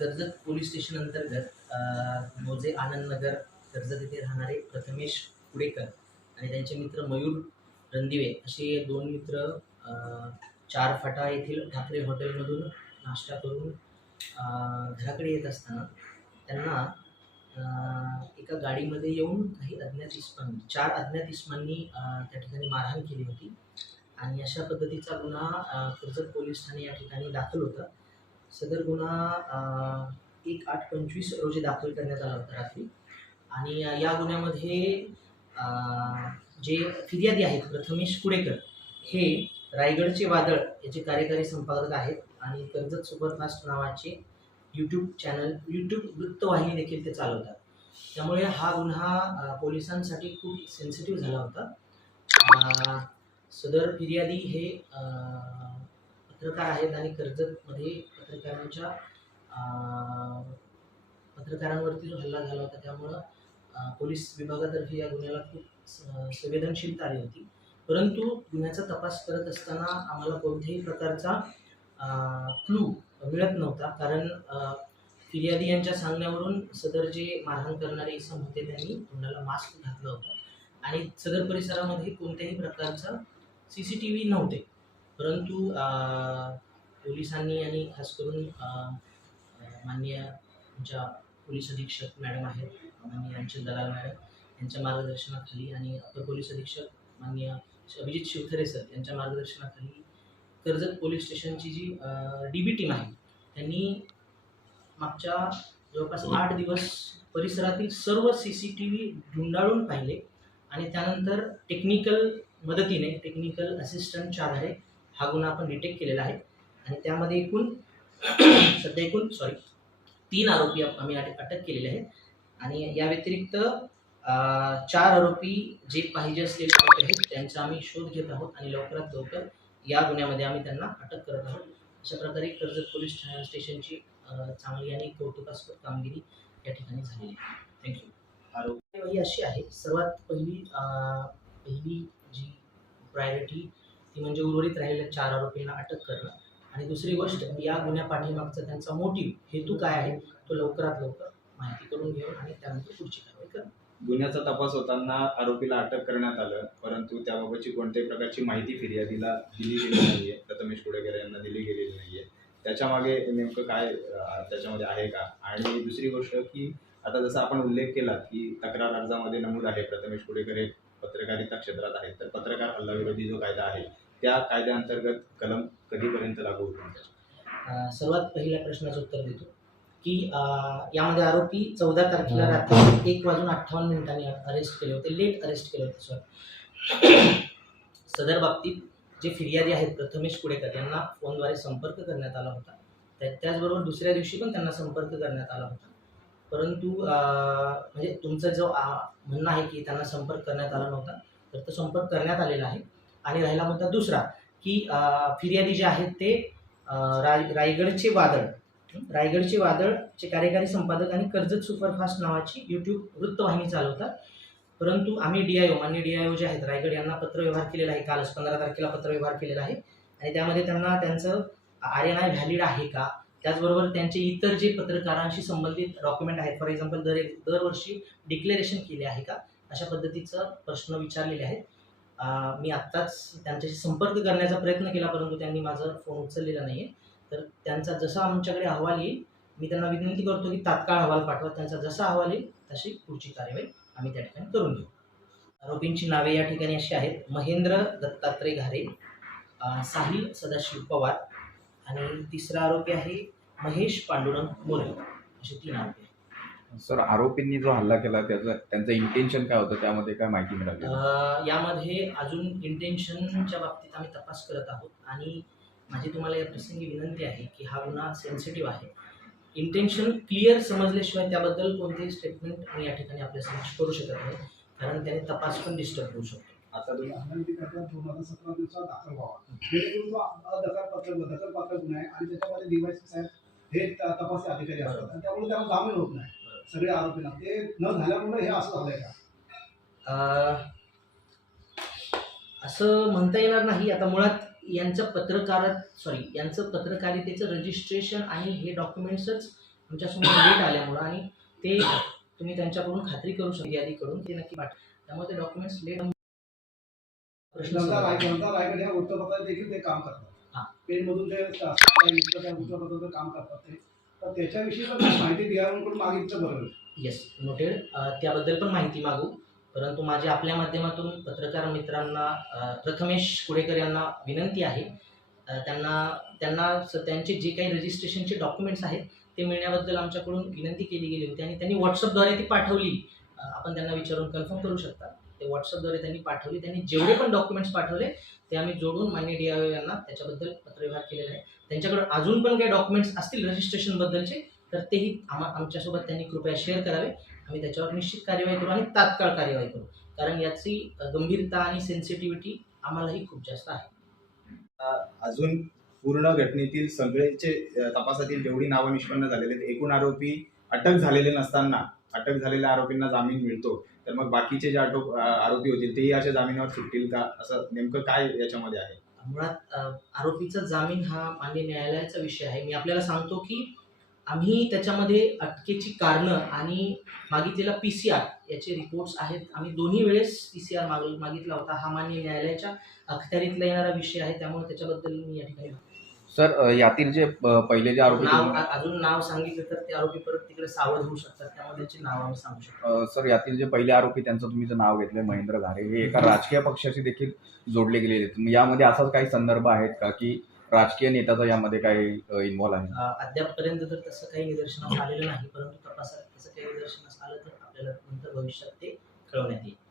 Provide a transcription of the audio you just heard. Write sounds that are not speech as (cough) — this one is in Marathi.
कर्जत पोलीस स्टेशन अंतर्गत मोजे आनंदनगर कर्जत येथे राहणारे प्रथमेश कुडेकर आणि त्यांचे मित्र मयूर रणदिवे असे दोन मित्र चार फाटा येथील ठाकरे हॉटेलमधून नाश्ता करून घराकडे येत असताना त्यांना एका गाडीमध्ये येऊन काही अज्ञात इस्मांनी चार अज्ञात इस्मांनी त्या ठिकाणी मारहाण केली होती आणि अशा पद्धतीचा गुन्हा कर्जत पोलीस ठाणे या ठिकाणी दाखल होता. सदर गुन्हा एक आठ पंचवीस रोजी दाखल करण्यात आला होता रात्री. आणि या गुन्ह्यामध्ये जे फिर्यादी आहेत प्रथमेश कुडेकर हे रायगडचे वादळ याचे कार्यकारी संपादक आहेत आणि कर्जत सुपरफास्ट नावाचे यूट्यूब चॅनल यूट्यूब वृत्तवाहिनी देखील ते चालवतात. त्यामुळे हा गुन्हा पोलिसांसाठी खूप सेन्सिटिव्ह झाला होता. सदर फिर्यादी हे पत्रकार आहेत आणि कर्जतमध्ये पत्रकारांच्या पत्रकारांवरती जो हल्ला झाला होता त्यामुळं पोलीस विभागातर्फे या गुन्ह्याला खूप स- संवेदनशीलता आली होती. परंतु गुन्ह्याचा तपास करत असताना आम्हाला कोणत्याही प्रकारचा क्लू मिळत नव्हता. कारण फिर्यादी यांच्या सांगण्यावरून सदर जे मारहाण करणारे इसम होते त्यांनी तोंडाला मास्क घातलं होता. आणि सदर परिसरामध्ये कोणत्याही प्रकारचा सी सी टी व्ही नव्हते. परंतु पोलिसांनी आणि खास करून मान्य ज्या माननीय पोलीस अधीक्षक मॅडम आहेत माननीय यांचे दलाल मॅडम यांच्या मार्गदर्शनाखाली आणि अपर पोलीस अधीक्षक मान्य अभिजित शिवथरे सर यांच्या मार्गदर्शनाखाली कर्जत पोलीस स्टेशनची जी डी बी टीम आहे त्यांनी मागच्या जवळपास आठ दिवस परिसरातील सर्व सी सी टी व्ही ढुंडाळून पाहिले आणि त्यानंतर टेक्निकल मदतीने टेक्निकल असिस्टंटच्या आधारे हा गुन्हा आपण डिटेक्ट केलेला आहे. आणि त्यामध्ये एकूण (clears throat) सध्या एकूण सॉरी तीन आरोपी आम्ही अटक अटक केलेले आहेत. आणि या व्यतिरिक्त चार आरोपी जे पाहिजे असलेले आरोपी आहेत त्यांचा आम्ही शोध घेत आहोत आणि लवकरात लवकर या गुन्ह्यामध्ये आम्ही त्यांना अटक करत आहोत. अशा प्रकारे कर्जत पोलीस स्टेशनची चांगली आणि कौतुकास्पद कामगिरी या ठिकाणी झालेली आहे. थँक्यू आरोपी अशी आहे सर्वात पहिली पहिली जी प्रायोरिटी ती म्हणजे उर्वरित राहिलेल्या चार आरोपींना अटक करणं. आणि दुसरी गोष्ट या गुन्ह्या पाठीमागचा त्यांचा मोटिव्ह हेतू काय आहे तो लवकरात लवकर माहिती करून घेऊन आणि त्यानंतर पुढची कारवाई करणं. गुन्ह्याचा तपास होताना आरोपीला अटक करण्यात आलं परंतु त्याबाबतची कोणत्याही प्रकारची माहिती फिर्यादीला दिली गेली नाहीये. प्रथमेश कुडेकर यांना दिली गेलेली नाहीये. त्याच्यामागे नेमकं काय त्याच्यामध्ये आहे का? आणि दुसरी गोष्ट की आता जसं आपण उल्लेख केला की तक्रार अर्जामध्ये नमूद आहे प्रथमेश कुडेकर हे पत्रकारिता क्षेत्रात आहेत. तर पत्रकार हल्लाविरोधी जो कायदा आहे त्या कायद्याअंतर्गत कलम कधीपर्यंत लागू होतो सर्वात पहिल्या प्रश्नाचं उत्तर देतो की यामध्ये आरोपी चौदा तारखेला रात्री एक वाजून अठ्ठावन्न मिनिटांनी अरेस्ट केले होते लेट अरेस्ट केले होते सर (clears throat) सदर बाबतीत जे फिर्यादी आहेत प्रथमेश कुडेकर यांना फोनद्वारे संपर्क करण्यात आला होता. त्या- त्याचबरोबर दुसऱ्या दिवशी पण त्यांना संपर्क करण्यात आला होता. परंतु म्हणजे तुमचं जो म्हणणं आहे की त्यांना संपर्क करण्यात आला नव्हता तर तो संपर्क करण्यात आलेला आहे. आणि राहिला मुद्दा दुसरा की फिर्यादी जे आहेत ते राय रायगडचे वादळ रायगडचे वादळचे कार्यकारी संपादक आणि कर्जत सुपरफास्ट नावाची यूट्यूब वृत्तवाहिनी चालवतात. परंतु आम्ही डी आय ओ मान्य डी आय ओ जे आहेत रायगड यांना पत्रव्यवहार केलेला आहे कालच पंधरा तारखेला पत्रव्यवहार केलेला आहे. आणि त्यामध्ये त्यांना त्यांचं आर एन आय व्हॅलिड आहे का? त्याचबरोबर त्यांचे इतर जे पत्रकारांशी संबंधित डॉक्युमेंट आहेत फॉर एक्झाम्पल दर दरवर्षी डिक्लेरेशन केले आहे का? अशा पद्धतीचं प्रश्न विचारलेले आहेत. मी आत्ताच त्यांच्याशी संपर्क करण्याचा प्रयत्न केला परंतु त्यांनी माझा फोन उचललेला नाही आहे तर त्यांचा जसा आमच्याकडे अहवाल येईल मी त्यांना विनंती करतो की तात्काळ अहवाल पाठवा. त्यांचा जसा अहवाल येईल तशी पुढची कार्यवाही आम्ही त्या ठिकाणी करून घेऊ. आरोपींची नावे या ठिकाणी अशी आहेत. महेंद्र दत्तात्रय घारे साहिल सदाशिव पवार आणि तिसरा आरोपी आहे महेश पांडुरंग मोरे. अशी तीन आरोपी सर आरोपींनी जो हल्ला केला त्याचं त्यांचं इंटेन्शन काय होतं? त्यामध्ये काय माहिती मिळाली? अं, यामध्ये अजून इंटेन्शनच्या बाबतीत आम्ही तपास करत आहोत. आणि माझी तुम्हाला या प्रसंगी विनंती आहे की हा गुन्हा सेन्सिटिव्ह आहे. इंटेन्शन क्लिअर समजल्याशिवाय त्याबद्दल कोणतेही स्टेटमेंट मी या ठिकाणी आपल्या समक्ष करू शकत नाही. कारण त्याने तपास पण डिस्टर्ब होऊ शकतो. आता तुम्ही दोन हजार सतरा दिवसात दाखल व्हावा. जेणेकरून दखलपात्र दखलपात्र गुन्हा आहे. आणि त्याच्यामध्ये डीवायसी साहेब हे त- तपासी अधिकारी असतात. आणि त्यामुळे त्याला जामीन होत नाही. सगळे आरोपींना ते न झाल्यामुळे हे असं झालंय का? असं म्हणता येणार नाही. आता मुळात यांचं पत्रकार सॉरी यांचं पत्रकारितेचं रजिस्ट्रेशन आणि हे डॉक्युमेंट्सच आमच्यासमोर लेट आल्यामुळं आणि ते तुम्ही त्यांच्याकडून खात्री करू शकता यादीकडून ते नक्की पाठ त्यामुळे ते डॉक्युमेंट्स लेट प्रश्न जनता रायगड या वृत्तपत्रात देखील ते काम हा. करतात पेनमधून वृत्तपत्राचं काम करतात ते. तर त्याच्याविषयी पण माहिती मागितलं बरं येस नोटेड त्याबद्दल पण माहिती मागू. परंतु माझ्या आपल्या माध्यमातून पत्रकार मित्रांना प्रथमेश कुडेकर यांना विनंती आहे. त्यांना त्यांना स- त्यांचे जे काही रजिस्ट्रेशनचे डॉक्युमेंट्स आहेत ते मिळण्याबद्दल आमच्याकडून विनंती केली गेली होती आणि त्यांनी व्हॉट्सअपद्वारे ती पाठवली. आपण त्यांना विचारून कन्फर्म करू शकता. ते व्हॉट्सअपद्वारे त्यांनी पाठवली. त्यांनी जेवढे पण डॉक्युमेंट्स पाठवले ते आम्ही जोडून मान्य डी आय यांना त्याच्याबद्दल पत्रव्यवहार केलेला आहे. त्यांच्याकडे अजून पण काही डॉक्युमेंट्स असतील रजिस्ट्रेशनबद्दलचे तर तेही आम्हा आमच्यासोबत त्यांनी कृपया शेअर करावे. आम्ही त्याच्यावर निश्चित कार्यवाही करू आणि तात्काळ कार्यवाही करू. कारण याची गंभीरता आणि सेन्सिटिव्हिटी आम्हालाही खूप जास्त आहे. अजून पूर्ण घटनेतील सगळेचे तपासातील जेवढी नावं निष्पन्न झालेले आहेत, एकूण आरोपी अटक झालेले नसताना अटक झालेल्या आरोपींना जामीन मिळतो. तर मग बाकीचे जे आटो आरोपी होतील तेही अशा जामिनावर सुटतील का? असं नेमकं काय याच्यामध्ये आहे? मुळात आरोपीचा जामीन हा मान्य न्यायालयाचा विषय आहे. मी आपल्याला सांगतो की आम्ही त्याच्यामध्ये अटकेची कारणं आणि मागितलेला पी सी आर याचे रिपोर्ट्स आहेत. आम्ही दोन्ही वेळेस पी सी आर माग मागितला होता. हा मान्य न्यायालयाच्या अखत्यारीतला येणारा विषय आहे. त्यामुळे त्याच्याबद्दल मी या ठिकाणी सर यातील जे पहिले जे आरोपी नाव तुम्ही- अजून नाव सांगितलं तर ते आरोपी परत तिकडे सावध होऊ शकतात. त्यामुळे त्याची नाव आम्ही सांगू शकतो. अ, सर यातील जे पहिले आरोपी त्यांचं तुम्ही जे नाव घेतलंय महेंद्र घारे हे एका राजकीय पक्षाशी देखील जोडले गेलेले आहेत. मग यामध्ये असाच काही संदर्भ आहेत का की राजकीय नेत्याचा यामध्ये काही इन्व्हॉल्व आहे? अ, अद्यापपर्यंत तर तसं काही निदर्शनास आलेलं नाही परंतु तपासात तसं काही निदर्शनास आलं तर आपल्याला नंतर भविष्यात ते कळवण्यात येईल.